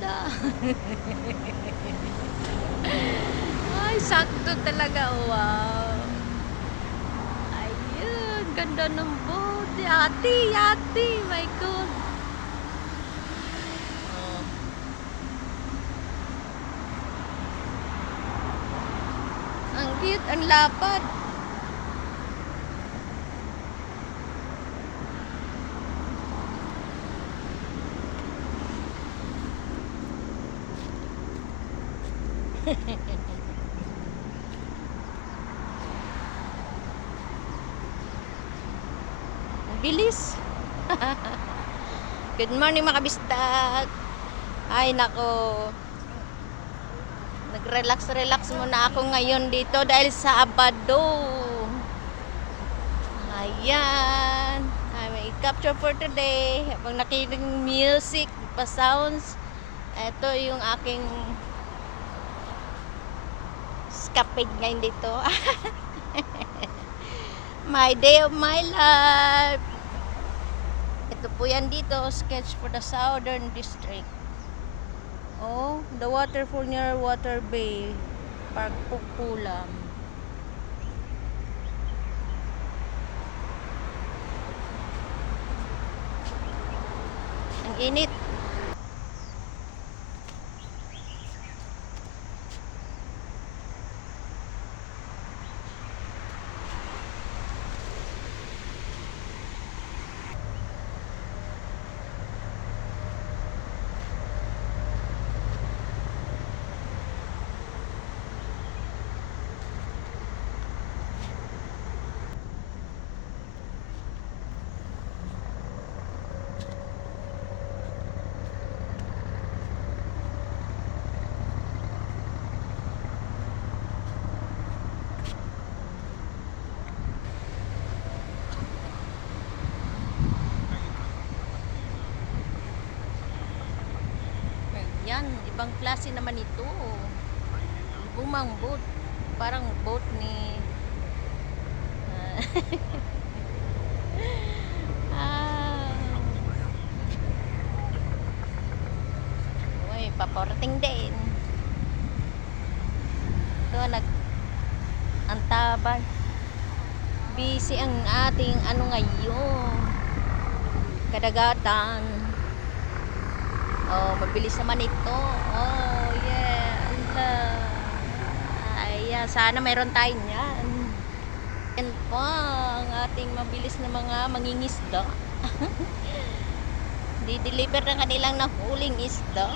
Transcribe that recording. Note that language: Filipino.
ganda. Ay, sakto talaga. Wow. Ayun, ganda ng boat. Yati, yati. My God. Oh. Ang cute, ang lapad. Bilis. Good morning mga kabistak. Ay nako. Nag-relax muna ako ngayon dito dahil sa Sabado. Ayan. I may capture for today. Habang nakikinig music, pa sounds. Ito yung aking escapade ngayon dito. My day of my life. Ito po yan dito, sketch for the Southern District. Oh, the waterfall near Water Bay, Park Pukulam. Ang init. Yan, ibang klase naman ito. Bumang boat. Parang boat ni ah. Uy, paparating din. Ito, antaban. Busy ang ating ano ngayon. Kadagatan. Oh, mabilis naman ito. Oh, yeah. Ayan, sana meron tayo niyan. Yan po ang ating mabilis na mga mangingisda. Di-deliver na kanilang nahuling isda.